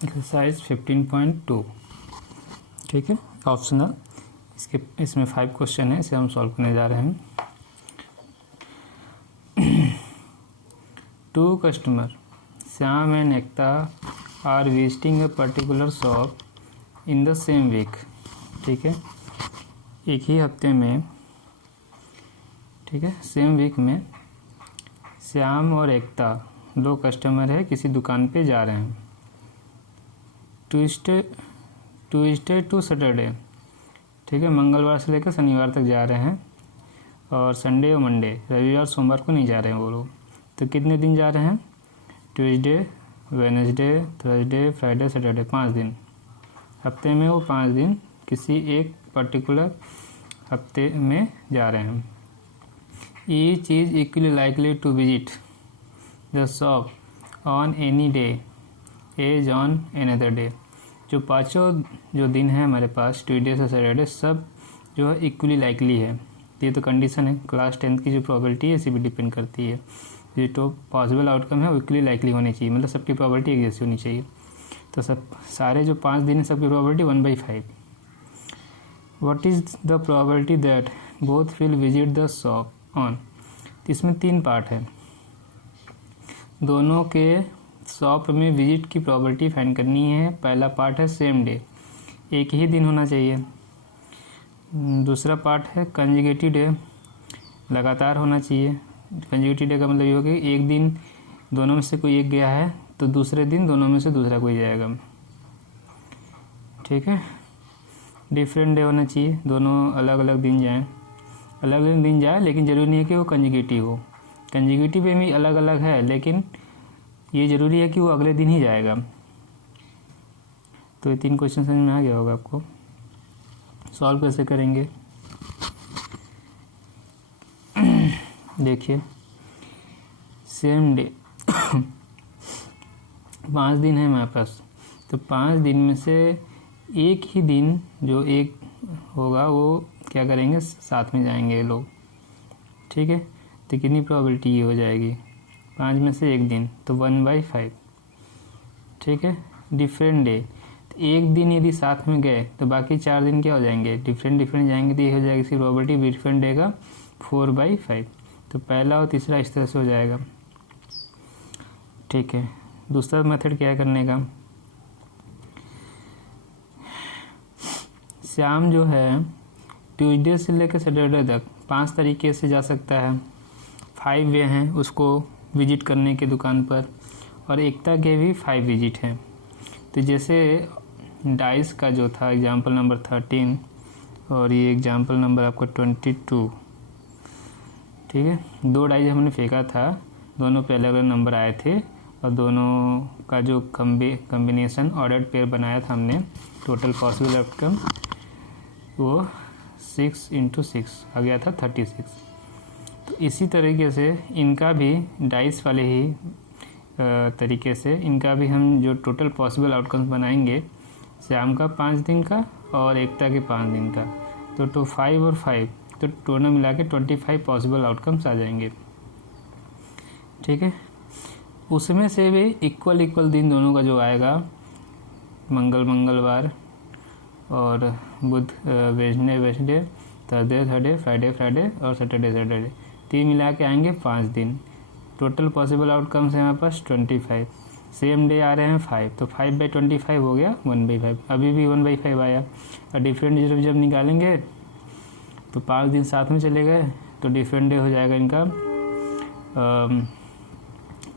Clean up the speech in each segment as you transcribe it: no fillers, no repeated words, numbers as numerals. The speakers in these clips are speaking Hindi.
एक्सरसाइज 15.2, ठीक है, ऑप्शनल। इसमें 5 क्वेश्चन है, इसे हम सॉल्व करने जा रहे हैं। 2 customer Shyam and Ekta are visiting a particular shop in the same week, ठीक है, एक ही हफ्ते में, ठीक है, सेम वीक में श्याम और एकता 2 कस्टमर है, किसी दुकान पे जा रहे हैं। ट्यूसडे टू सैटरडे, ठीक है, मंगलवार से लेकर शनिवार तक जा रहे हैं, और संडे और मंडे, रविवार सोमवार को नहीं जा रहे हैं वो लोग। तो कितने दिन जा रहे हैं? Tuesday, Wednesday, Thursday, Friday, Saturday, 5 दिन। हफ्ते में वो 5 दिन किसी एक पर्टिकुलर हफ्ते में जा रहे हैं। Each is equally likely to visit the shop on any day as on another day. जो पाँचों जो दिन है हमारे पास, ट्यूसडे से सैटरडे, सब जो है इक्वली लाइकली है। ये तो कंडीशन है, क्लास 10th की जो प्रोबेबिलिटी है इसी पर डिपेंड करती है। ये तो पॉसिबल आउटकम है वो इक्वली लाइकली होनी चाहिए, मतलब सबकी प्रोबेबिलिटी एक जैसी होनी चाहिए। तो सब सारे जो 5 दिन है सबकी probability 1/5। What is the probability that both will visit the shop on. इसमें 3 पार्ट है, दोनों के शॉप में विजिट की प्रोबेबिलिटी फाइंड करनी है। पहला पार्ट है सेम डे, एक ही दिन होना चाहिए। दूसरा पार्ट है कंजुगेटिव डे, लगातार होना चाहिए। कंजुगेटिव डे का मतलब ये हो कि एक दिन दोनों में से कोई एक गया है तो दूसरे दिन दोनों में से दूसरा कोई जाएगा, ठीक है। डिफरेंट डे होना चाहिए, दोनों अलग अलग दिन जाएं, अलग अलग दिन जाए, लेकिन ज़रूरी नहीं है कि वो कंजुगेटिव हो। कंजुगेटिव में भी अलग अलग है, लेकिन ये ज़रूरी है कि वो अगले दिन ही जाएगा। तो ये 3 क्वेश्चन समझ में आ गया होगा आपको। सॉल्व कैसे करेंगे देखिए, सेम डे 5 दिन है हमारे पास, तो 5 दिन में से एक ही दिन जो एक होगा वो क्या करेंगे, साथ में जाएंगे ये लोग, ठीक है। तो कितनी प्रोबेबिलिटी ये हो जाएगी, 5 में से एक दिन, तो 1/5, ठीक है। डिफरेंट डे, तो एक दिन यदि साथ में गए तो बाकी 4 दिन क्या हो जाएंगे, डिफरेंट जाएंगे, तो ये हो जाएगी इसकी प्रोबेबिलिटी डिफरेंट डे का 4/5। तो पहला और तीसरा इस तरह से हो जाएगा, ठीक है। दूसरा मेथड क्या है करने का, श्याम जो है ट्यूसडे से लेकर सैटरडे तक 5 तरीके से जा सकता है, 5 वे हैं उसको विजिट करने के दुकान पर, और एकता के भी 5 विजिट हैं। तो जैसे डाइस का जो था एग्जाम्पल नंबर 13 और ये एग्जाम्पल नंबर आपका 22, ठीक है, 2 डाइस हमने फेंका था, दोनों पे अलग अलग नंबर आए थे, और दोनों का जो कम्बिनेशन ऑर्डर्ड पेयर बनाया था हमने, टोटल पॉसिबल आउटकम वो 6 × 6 आ गया था 36। तो इसी तरीके से इनका भी डाइस वाले ही तरीके से इनका भी हम जो टोटल पॉसिबल आउटकम्स बनाएंगे, श्याम का 5 दिन का और एकता के 5 दिन का, तो 5 और 5, तो दोनों मिला के 25 पॉसिबल आउटकम्स आ जाएंगे, ठीक है। उसमें से भी इक्वल दिन दोनों का जो आएगा, मंगलवार और बुध वेडनेसडे, थर्सडे, फ्राइडे और सैटरडे, 3 मिला के आएंगे 5 दिन। टोटल पॉसिबल आउटकम्स हैं हमारे पास 25। सेम डे आ रहे हैं 5, तो 5/25 हो गया 1/5, अभी भी 1/5 आया। और डिफरेंट जब निकालेंगे तो 5 दिन साथ में चले गए, तो डिफरेंट डे हो जाएगा इनका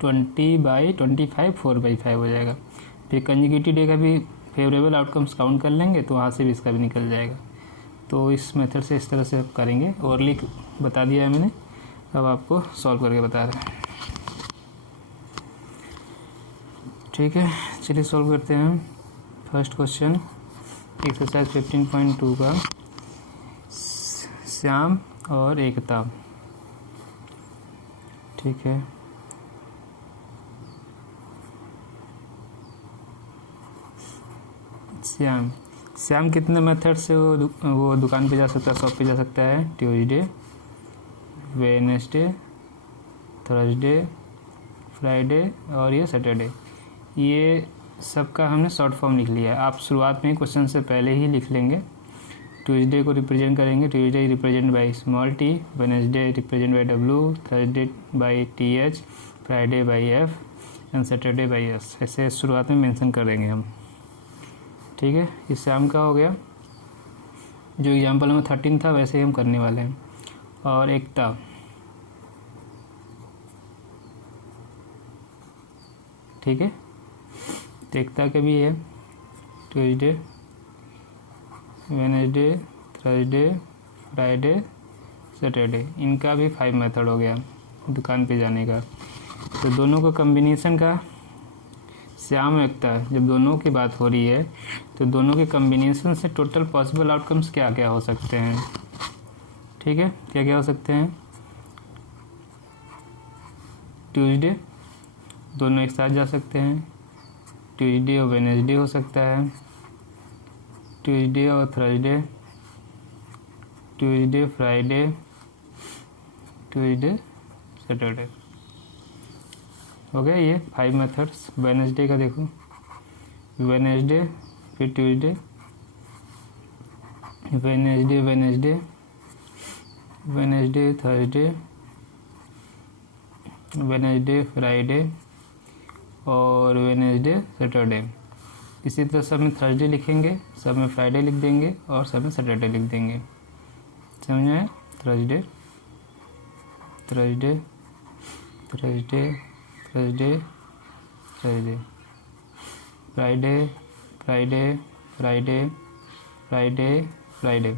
20/25 4/5 हो जाएगा। फिर कंजुगेटिव डे का भी फेवरेबल आउटकम्स काउंट कर लेंगे, तो वहाँ से भी इसका भी निकल जाएगा। तो इस मेथड से इस तरह से आप करेंगे। ओरली बता दिया है मैंने, अब आपको सॉल्व करके बता रहे हैं, ठीक है। चलिए सॉल्व करते हैं। फर्स्ट क्वेश्चन एक्सरसाइज 15.2 का, श्याम और एकता, ठीक है। श्याम कितने मेथड से वो दुकान पे जा सकता है, शॉप पे जा सकता है, ट्यूसडे, वेडनेसडे, थर्सडे, फ्राइडे और ये सैटरडे। ये सबका हमने शॉर्ट फॉर्म लिख लिया है। आप शुरुआत में क्वेश्चन से पहले ही लिख लेंगे। ट्यूसडे को रिप्रेजेंट करेंगे, Tuesday represent by small T, Wednesday represent by W, Thursday by T H, Friday by F and Saturday by S. ऐसे शुरुआत में मेंशन कर देंगे हम। ठीक है, इस शाम का हो गया। जो एग्जाम्पल में 13 था वैसे ही हम करने वाले हैं। और एकता, ठीक है, तो एकता के भी है Tuesday, Wednesday, Thursday, Friday, Saturday. इनका भी 5 मेथड हो गया दुकान पे जाने का। तो दोनों को कम्बिनेशन का श्याम एकता, जब दोनों की बात हो रही है तो दोनों के कम्बिनेशन से टोटल पॉसिबल आउटकम्स क्या क्या हो सकते हैं। ठीक है, क्या क्या हो सकते हैं। ट्यूसडे दोनों एक साथ जा सकते हैं, ट्यूसडे और वेडनेसडे हो सकता है, ट्यूसडे और Thursday, Tuesday Friday, Tuesday Saturday. हो गया ये 5 मेथड्स। वेडनेसडे का देखो, वेडनेसडे फिर Tuesday, Wednesday Wednesday, Wednesday Thursday, Wednesday Friday और वेडनेसडे सैटरडे। इसी तरह सब में थर्सडे लिखेंगे, सब में फ्राइडे लिख देंगे और सब में सैटरडे लिख देंगे। समझ में आया। Thursday Thursday Thursday Thursday Thursday, Friday Friday Friday Friday Friday,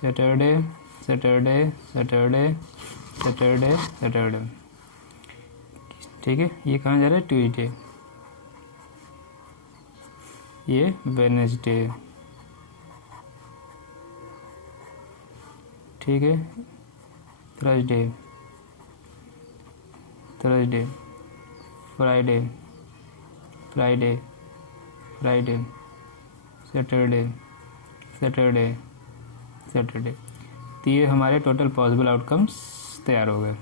Saturday Saturday Saturday Saturday Saturday. ठीक है, ये कहाँ जा रहा है, ट्यूसडे, ये वेडनेसडे। ठीक है, Thursday Thursday, Friday Friday Friday, Saturday Saturday Saturday. तो ये हमारे टोटल पॉसिबल आउटकम्स तैयार हो गए।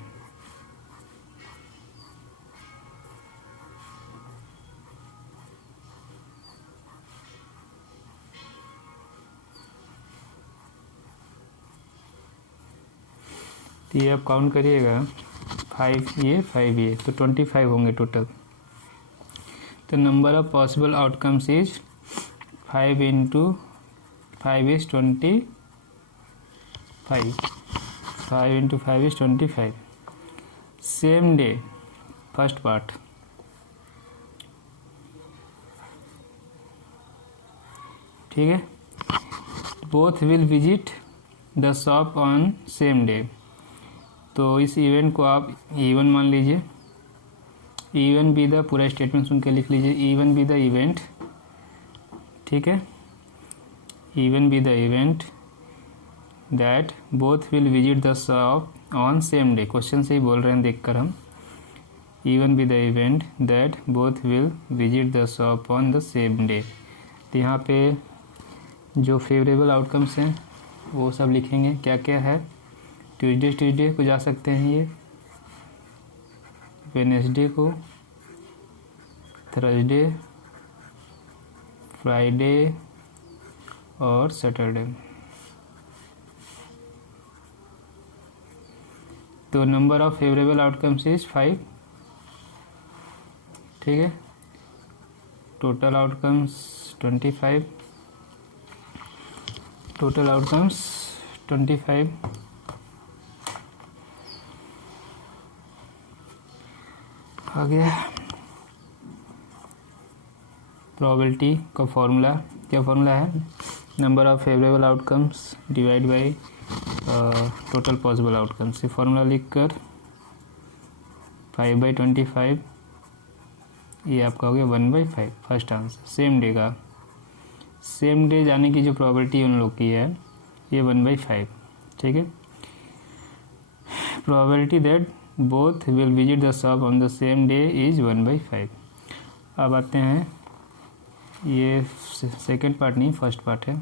तो ये आप काउंट करिएगा, 5 ये 5 ये, तो 25 होंगे टोटल। तो number of possible outcomes is 5 × 5 is 25, 5 × 5 is 25। Same day, first part, ठीक है, both will visit the shop on same day. तो इस इवेंट को आप इवन मान लीजिए, इवन बी द, पूरा स्टेटमेंट सुन के लिख लीजिए, इवन बी द इवेंट, ठीक है, even be the event that both will visit the shop on same day. Question से ही बोल रहे हैं देखकर हम, even be the event that both will visit the shop on the same day. तो यहाँ पे जो फेवरेबल आउटकम्स हैं वो सब लिखेंगे, क्या क्या है। ट्यूसडे को जा सकते हैं ये, वेडनेसडे को, थर्सडे, फ्राइडे और सैटरडे। तो number of favourable outcomes is 5, ठीक है, टोटल आउटकम्स 25, टोटल आउटकम्स 25। आ गया प्रोबेबिलिटी का फॉर्मूला। क्या फॉर्मूला है, number of favourable outcomes divide by total possible outcomes. ये फॉर्मूला लिखकर 5/25, ये आपका हो गया 1/5 फर्स्ट आंसर। सेम डे का, सेम डे जाने की जो प्रोबेबिलिटी उन लोग की है ये 1/5, ठीक है। Probability that both will visit the shop on the same day is 1/5। अब आते हैं, ये सेकेंड पार्ट नहीं फर्स्ट पार्ट है।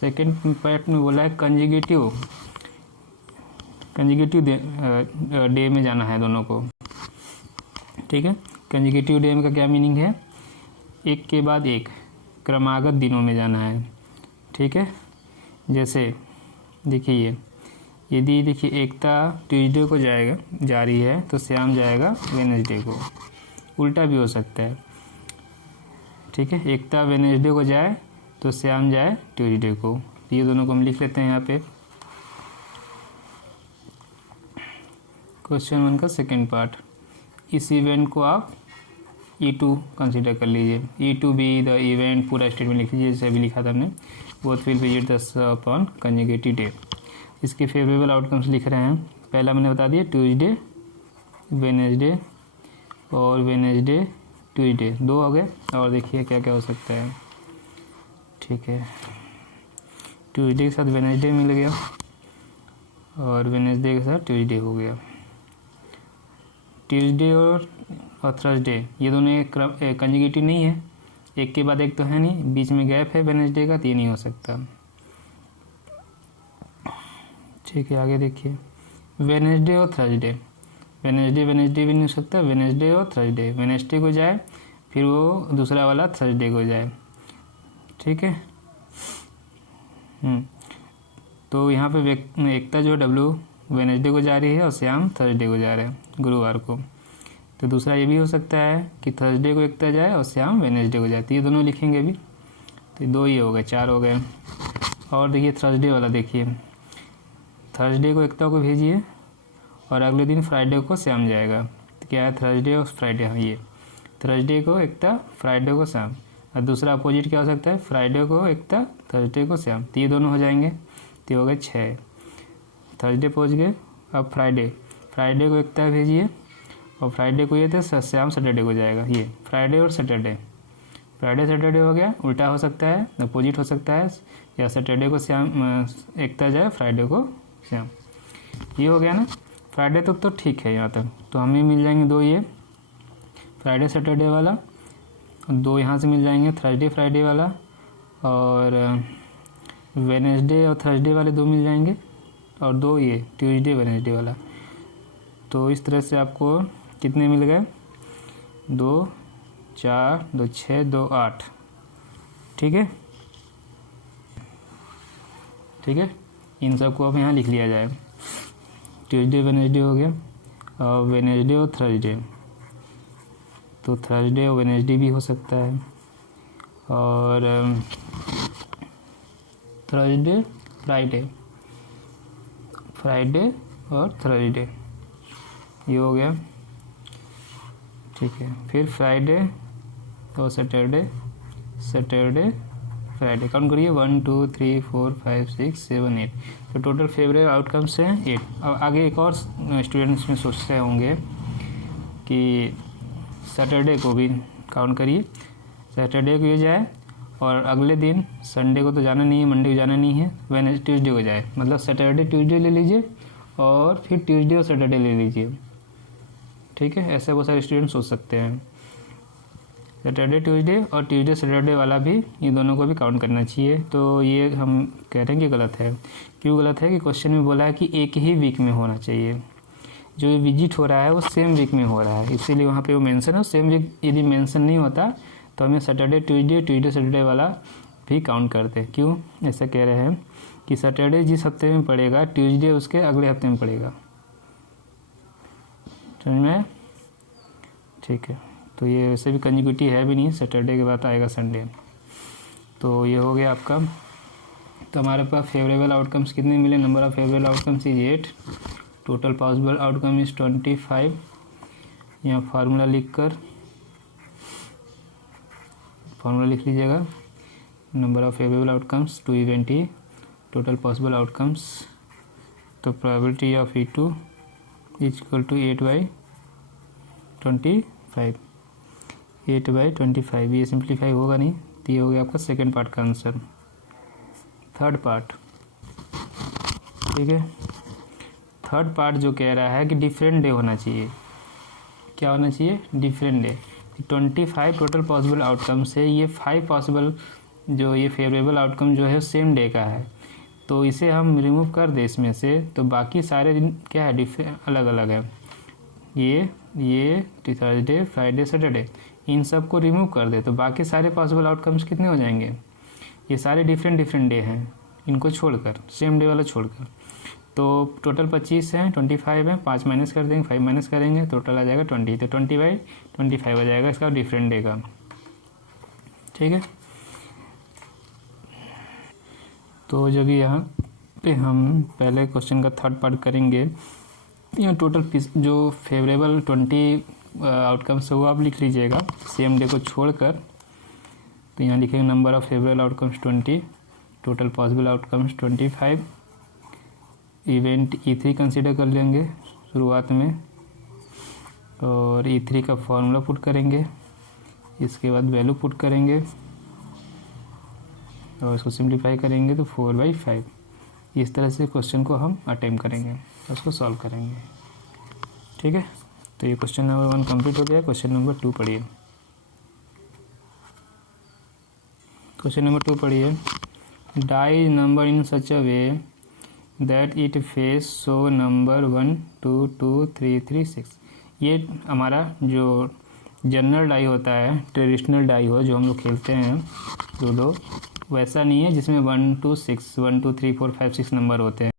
सेकेंड पार्ट में बोला है कंजिगेटिव डे में जाना है दोनों को, ठीक है। कंजिक्यूटिव डे का क्या मीनिंग है, एक के बाद एक क्रमागत दिनों में जाना है, ठीक है। जैसे देखिए यदि देखिए एकता ट्यूसडे को जाएगा जा रही है तो श्याम जाएगा वेडनेसडे को, उल्टा भी हो सकता है, ठीक है। एकता वेडनेसडे को जाए तो श्याम जाए ट्यूसडे को, ये दोनों को हम लिख लेते हैं यहाँ पे। क्वेश्चन 1 का सेकेंड पार्ट, इस इवेंट को आप E2 कंसीडर कर लीजिए, E2 बी द इवेंट, पूरा स्टेटमेंट लिख लीजिए जैसे अभी लिखा था हमने, both will visit the upon conjugative day. इसके फेवरेबल आउटकम्स लिख रहे हैं, पहला मैंने बता दिया ट्यूसडे वेडनेसडे और वेडनेसडे ट्यूसडे, 2 हो गए। और देखिए क्या क्या हो सकता है, ठीक है। ट्यूसडे के साथ वेडनेसडे मिल गया और वेडनेसडे के साथ ट्यूसडे हो गया। ट्यूसडे और थर्सडे ये दोनों एक कंजुगेटिव नहीं है, एक के बाद एक तो है नहीं, बीच में गैप है वेडनेसडे का, तो ये नहीं हो सकता, ठीक है। आगे देखिए वेडनेसडे और थर्सडे, वेडनेसडे भी नहीं हो सकता, वेडनेसडे और थर्सडे, वेडनेसडे को जाए फिर वो दूसरा वाला थर्सडे को जाए, ठीक है। तो यहाँ पे एकता जो W वेडनेसडे को जा रही है और श्याम थर्सडे को जा रहे हैं, गुरुवार को। तो दूसरा ये भी हो सकता है कि थर्सडे को एकता जाए और श्याम वेडनेसडे को जाए, तो ये दोनों लिखेंगे अभी, तो 2 ही हो गए, 4 हो गए। और देखिए थर्सडे वाला, देखिए थर्सडे को एकता को भेजिए और अगले दिन फ्राइडे को श्याम जाएगा, तो क्या है थर्सडे और फ्राइडे, हाँ ये थर्सडे को एकता फ्राइडे को श्याम, और दूसरा अपोजिट क्या हो सकता है, फ्राइडे को एकता थर्सडे को श्याम, तो ये दोनों हो जाएंगे, तो हो गए 6। थर्सडे पहुंच गए, अब फ्राइडे को एकता भेजिए और फ्राइडे को ये थे श्याम सैटरडे को जाएगा, ये फ्राइडे और सैटरडे, फ्राइडे सैटरडे हो गया, उल्टा हो सकता है, अपोजिट हो सकता है, या सैटरडे को श्याम एकता जाए फ्राइडे को श्याम, ये हो गया ना। फ्राइडे तक तो ठीक है यहाँ तक, तो हमें मिल जाएंगे 2 ये फ्राइडे सैटरडे वाला, 2 यहाँ से मिल जाएंगे थर्सडे फ्राइडे वाला, और वेडनेसडे और थर्सडे वाले 2 मिल जाएंगे, और 2 ये ट्यूसडे वेडनेसडे वाला। तो इस तरह से आपको कितने मिल गए, 2 4 2 6 2 8, ठीक है, ठीक है। इन सबको अब यहाँ लिख लिया जाए, ट्यूसडे वेडनेसडे हो गया, और वेडनेसडे और थर्सडे, तो थर्सडे और वेडनेसडे भी हो सकता है, और थर्सडे फ्राइडे और थर्सडे, ये हो गया, ठीक है। फिर फ्राइडे और सैटरडे फ्राइडे, काउंट करिए 1 2 3 4 5 6 7 8, तो टोटल फेवरेट आउटकम्स हैं 8। अब आगे एक और स्टूडेंट्स में सोचते होंगे कि सैटरडे को भी काउंट करिए, सैटरडे को ये जाए और अगले दिन संडे को तो जाना नहीं है, मंडे को जाना नहीं है, वेडनेसडे ट्यूसडे को जाए, मतलब सैटरडे ट्यूसडे ले लीजिए और फिर ट्यूसडे और सैटरडे ले लीजिए, ठीक है। ऐसे बहुत सारे स्टूडेंट सोच सकते हैं, सैटरडे ट्यूसडे और ट्यूसडे सैटरडे वाला भी, ये दोनों को भी काउंट करना चाहिए। तो ये हम कह रहे हैं कि गलत है। क्यों गलत है कि क्वेश्चन में बोला है कि एक ही वीक में होना चाहिए, जो विजिट हो रहा है वो सेम वीक में हो रहा है, इसीलिए वहाँ पे वो मेंशन है। सेम वीक यदि मेंशन नहीं होता तो हमें सैटरडे ट्यूसडे सैटरडे वाला भी काउंट करते। क्यों ऐसा कह रहे हैं कि सैटरडे जिस हफ्ते में पड़ेगा ट्यूसडे उसके अगले हफ्ते में पड़ेगा, समझ में, ठीक है। तो ये वैसे भी कंजिक्यूटिव है भी नहीं, सैटरडे के बाद आएगा संडे। तो ये हो गया आपका। तो हमारे पास फेवरेबल आउटकम्स कितने मिले, number of favourable outcomes is 8, total possible outcome is 25। यहाँ फार्मूला लिख लीजिएगा, number of favourable outcomes 2 event E, total possible outcomes, तो probability of E2 is equal to 8/25, 8/25। ये सिंप्लीफाई होगा नहीं, तो ये हो गया आपका सेकेंड पार्ट का आंसर। थर्ड पार्ट, ठीक है। थर्ड पार्ट जो कह रहा है कि डिफरेंट डे होना चाहिए, क्या होना चाहिए, different day. 25 total possible outcome से ये 5 पॉसिबल जो ये फेवरेबल आउटकम जो है सेम डे का है, तो इसे हम रिमूव कर दें इसमें से, तो बाकी सारे दिन क्या है, अलग अलग है। ये थर्सडे, फ्राइडे, सैटरडे, इन सब को रिमूव कर दे तो बाकी सारे पॉसिबल आउटकम्स कितने हो जाएंगे? ये सारे डिफरेंट डे हैं, इनको छोड़कर, सेम डे वाला छोड़कर। तो टोटल 25 हैं, 25 हैं, 5 माइनस कर देंगे, 5 माइनस करेंगे, टोटल आ जाएगा 20। तो 20/25 आ जाएगा इसका डिफरेंट डे का। ठीक है, तो जब यहाँ पे हम पहले क्वेश्चन का थर्ड पार्ट करेंगे, यहाँ टोटल जो फेवरेबल 20 आउटकम्स है वो आप लिख लीजिएगा सेम डे को छोड़कर। तो यहाँ लिखेंगे number of favourable outcomes 20, total possible outcomes 25। Event E3 consider कर लेंगे शुरुआत में, और E3 का फॉर्मूला पुट करेंगे, इसके बाद वैल्यू पुट करेंगे और इसको सिंप्लीफाई करेंगे तो 4/5। इस तरह से क्वेश्चन को हम अटेम्प्ट करेंगे, उसको सॉल्व करेंगे। ठीक है, तो ये क्वेश्चन नंबर 1 कंप्लीट हो गया। क्वेश्चन नंबर 2 पढ़िए। क्वेश्चन नंबर 2 पढ़िए। Die number in such a way that it face so number 1 2 2 3 3 6। ये हमारा जो जनरल डाई होता है, ट्रेडिशनल डाई हो जो हम लोग खेलते हैं लूडो, वैसा नहीं है जिसमें 1 2 6 1 2 3 4 5 6 नंबर होते हैं।